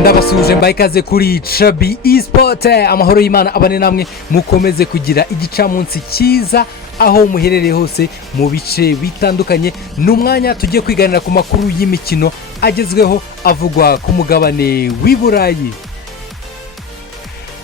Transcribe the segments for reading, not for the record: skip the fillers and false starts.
ndabasuje mbaye ikaze kuri Chabi Esport. Amahoro y'Imana abane namwe mukomeze kugira igicamunsi cyiza aho muherereye hose mu bice bitandukanye. N'umwanya tugiye kwiganira ku makuru y'imikino agezweho avugwa ku mugabane w'Iburayi.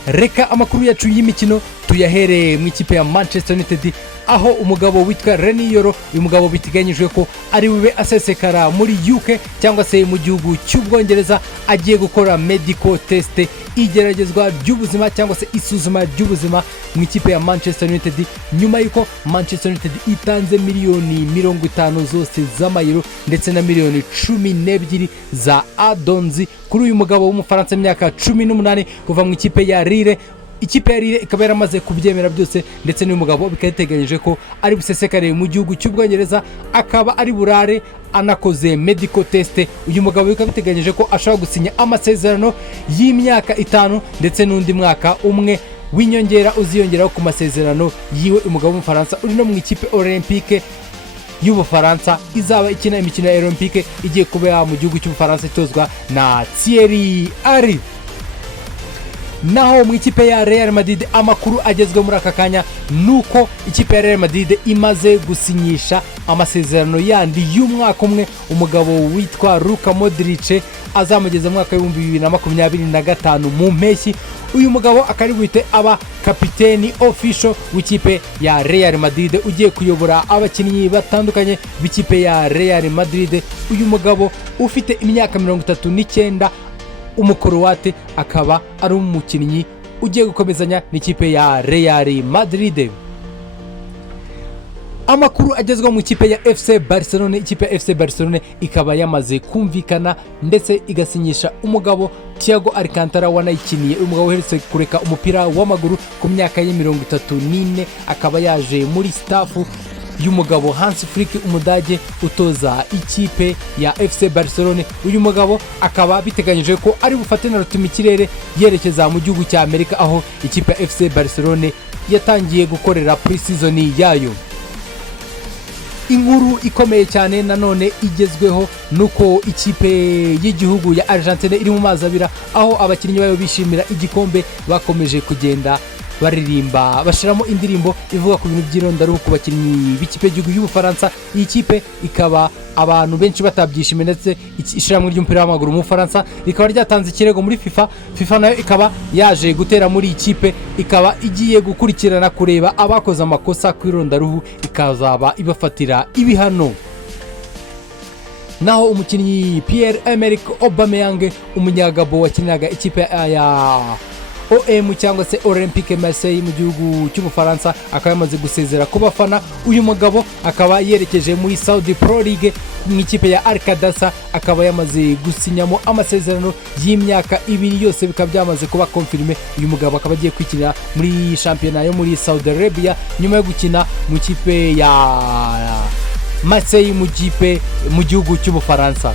Reka amakuru yacu y'imikino tuyahere mu ikipe ya Manchester United, aho umugabo witwa Reniyoro, uyu mugabo biteganyijwe ko ari bube asesekara muri UK cyangwa se mu gihugu cy'Ubwongereza, agiye gukora medical test, igeragezwa ry'ubuzima cyangwa se isuzuma ry'ubuzima mu ikipe ya Manchester United, nyuma yuko Manchester United itanze miliyoni 50 zose z'amayero ndetse na miliyoni 12 za add-ons kuri uyu mugabo w'umufaransa imyaka 18 kuva mu ikipe ya Lille. Ikipe ya Lille ikaba yaramaze kubyemera byose, ndetse n'uyu mugabo bikateganyije ko ari busesekare mu gihugu cy'Ubwongereza, akaba ari burare anakoze medical test. Uyu mugabo bikaba biteganyije ko ashobora gusinya amasezerano y'imyaka 5 ndetse n'undi mwaka umwe w'inyongera uziyongeraho ku masezerano yiwe. Umugabo w'umufaransa uri no mu ikipe Olympique y'Ubufaransa izaba ikina imikino ya Olympique igiye kuba mu gihugu cy'Ubufaransa itozwa na Thierry Henry. Naho mu ikipe ya Real Madrid amakuru agezwe muri aka kanya nuko ikipe ya Real Madrid imaze gusinyisha amasezerano yandi y'umwaka umwe umugabo witwa Luka Modric azamugeza mu mwaka wa 2025 mu mpeshyi. Uyu mugabo akari buhite aba kapiteni official w'ikipe ya Real Madrid ugiye kuyobora abakinnyi batandukanye b'ikipe ya Real Madrid. Uyu mugabo ufite imyaka 39 umukoroate, akaba ari umukinnyi ugiye gukomezanya n'ikipe ya Real Madrid. Amakuru agezwa mu ikipe ya FC Barcelona, ikipe ya FC Barcelona ikaba yamaze kumvikana ndetse igasinyisha umugabo Thiago Alcantara wanayikiniye. Umugabo uherutse kureka umupira w'amaguru ku myaka ye 34, akaba yaje muri staff y'umugabo Hans Flick umudage utoza ikipe ya FC Barcelona. Uyu mugabo akaba biteganyije ko ari bufate na rutuma ikirere yerekeza mu gihugu cya Amerika, aho ikipe ya FC Barcelona yatangiye gukorera pre-season yayo. Inkuru ikomeye cyane nanone igezweho nuko ikipe y'igihugu ya Argentine iri mu mazi abira, aho abakinnyi bayo bishimira igikombe bakomeje kugenda baririmba bashiramo indirimbo ivuga ku bintu by'irondaruhu ku bakinnyi b'ikipe y'igihugu y'Ubufaransa. Iyi kipe ikaba abantu benshi batabyishimiye, ndetse ishiramwe ry'umupira w'amaguru mu Bufaransa rikaba ryatanze ikirego muri FIFA nayo ikaba yaje gutera muri ikipe, ikaba igiye gukurikirana kureba abakoze amakosa ku irondaruhu, ikazaba ibafatira ibihano. Naho umukinnyi Pierre-Emerick Aubameyang umunyagabo wakiniraga ikipe ya OM cyangwa se Olympique Marseille mu gihugu cy'Ubufaransa akaba yamaze gusezera ku bafana. Uyu mugabo akaba yerekeje muri Saudi Pro League mu ikipe ya Al-Qadasa, akaba yamaze gusinyamo amasezerano y'imyaka 2 yose bikaba byamaze kuba confirme. Uyu mugabo akaba agiye kwikinira muri shampiyona yo muri Saudi Arabia nyuma yo gukina mu ikipe ya Marseille mu gihugu cy'Ubufaransa.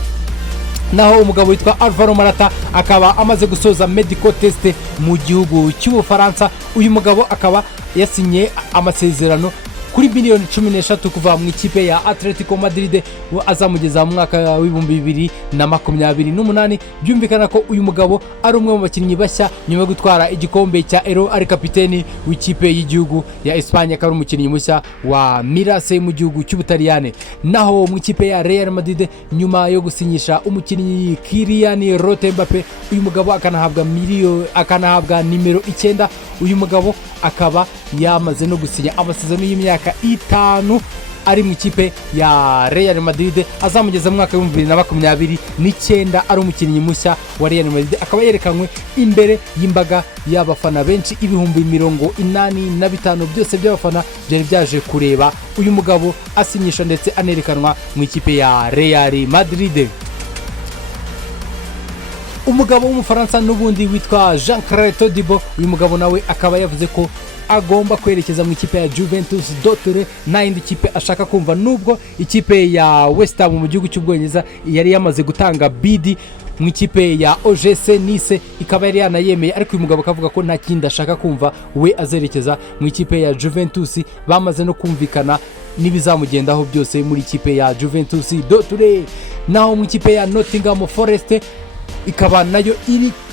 Naho umugabo witwa Alvaro Morata akaba amaze gusoza medical test mu gihugu cy'Ubufaransa. Uyu mugabo akaba yasinye amasezerano kuri miliyoni 13 kuva mu ikipe ya Atletico Madrid azamugeza mu mwaka wa 2028. Byumvikana ko uyu mugabo ari umwe mu bakinnyi bashya nyuma yo gutwara igikombe cya Euro, ari kapiteni w'ikipe y'igihugu ya Espagne, akaba umukinnyi mushya wa Mirase mu gihugu cy'Ubutaliyane. Naho mu ikipe ya Real Madrid nyuma yo gusinyisha umukinnyi Kylian Mbappe, uyu mugabo akanahabwa nimero 9. Uyu mugabo akaba yamaze no gusinya amasezerano y'imyaka 5 ari mu ikipe ya Real Madrid azamugeza mu mwaka wa 2029. ari umukinnyi mushya wa Real Madrid, akaba yerekanwe imbere y'imbaga y'abafana benshi ibihumbi 85 byose by'abafana byari byaje kureba uyu mugabo asinyisha ndetse anerekanwa mu ikipe ya Real Madrid. Umugabo w'umufaransa n'ubundi witwa Jean-Claude Todibo, uyu mugabo nawe akaba yavuze ko agomba kwerekeza mu ikipe ya Juventus Dotore na indi kipe ashaka kumva, nubwo ikipe ya West Ham mu gihugu cy'Ubwongereza yari yamaze gutanga bid mu ikipe ya OGC Nice ikaba yari yanayemeye, ariko uyu mugabo akavuga ko nta kindi ashaka kumva, we azerekeza mu ikipe ya Juventus. Bamaze no kumvikana n'ibizamugendaho byose muri ikipe ya Juventus Dotore. Naho mu ikipe ya Nottingham Forest ikaba nayo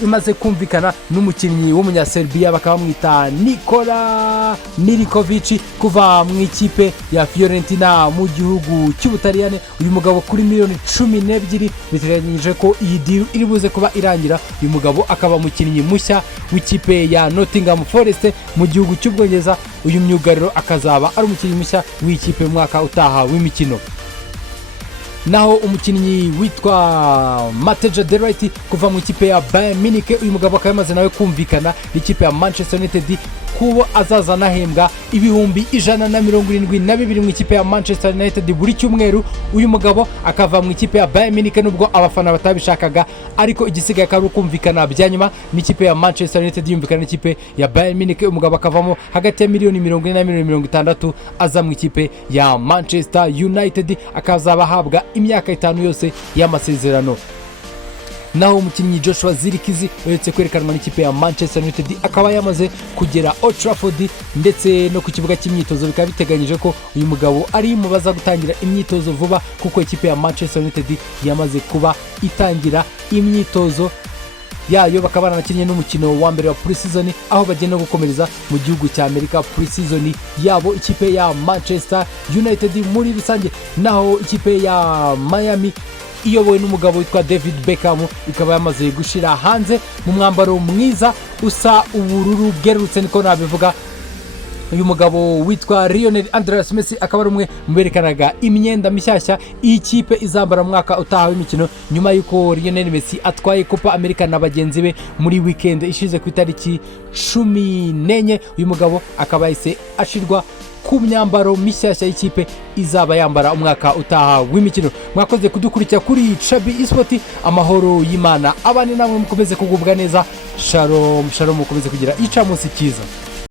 imaze kumvikana n'umukinnyi w'umunyaserbiya bakaba bamwita Nikola Milikovic kuva mu ikipe ya Fiorentina mu gihugu cy'Ubutaliyane. Uyu mugabo kuri miliyoni 12 biteganyije ko iyi deal iri buze kuba irangira. Uyu mugabo akaba umukinnyi mushya w'ikipe ya Nottingham Forest mu gihugu cy'Ubwongereza. Uyu myugariro akazaba ari umukinnyi mushya w'ikipe mu mwaka utaha w'imikino. Naho umukinnyi witwa Mateja Delight kuva mu ikipe ya Bayern Munich, uyu mugabo akaba yamaze nawe kumvikana n'ikipe ya Manchester United kubo azaza nahembwa ibihumbi 172 mu ikipe ya Manchester United buri cyumweru. Uyu mugabo akava mu ikipe ya Bayern Munich nubwo abafana batabishakaga, ariko igisigaye akaba kumvikana byanyuma n'ikipe ya Manchester United yumvikana n'ikipe ya Bayern Munich. Umugabo akavamo hagati ya miliyoni 40 na miliyoni 60 aza mu ikipe ya Manchester United, akazaba ahabwa imyaka 5 yose y'amasezerano. Naho umukinnyi Joshua Zirkizi uretse kwerekanwa n'ikipe ya Manchester United akaba yamaze kugera Old Trafford ndetse no ku kibuga cy'imyitozo. Bikaba biteganyije ko uyu mugabo ari mu baza gutangira imyitozo vuba, kuko ikipe ya Manchester United yamaze kuba itangira imyitozo yayo. Bakaba baranakinnye n'umukino wa mbere wa pre-season, aho bagenda gukomereza mu gihugu cya Amerika pre-season yabo ikipe ya Manchester United muri rusange. Naho ikipe ya Miami iyobowe n'umugabo witwa David Beckham ikaba yamaze gushira hanze mu mwambaro mwiza usa ubururu bwerurutse, niko nabivuga. Uyu mugabo witwa Lionel Andres Messi akaba ari umwe mu berekanaga imyenda mishyashya iyi kipe izambara mu mwaka utaha w'imikino, nyuma y'uko Lionel Messi atwaye Copa America na bagenzi be muri weekend ishize ku itariki 14. Uyu mugabo akaba yahise ashirwa ku myambaro mishyashya y'ikipe izaba yambara umwaka utaha w'imikino. Mwakoze kudukurikira kuri Chabi Esport. Amahoro y'Imana abane namwe, mukomeze kugubwa neza. Shalom shalom, mukomeze kugira icamunsi cyiza.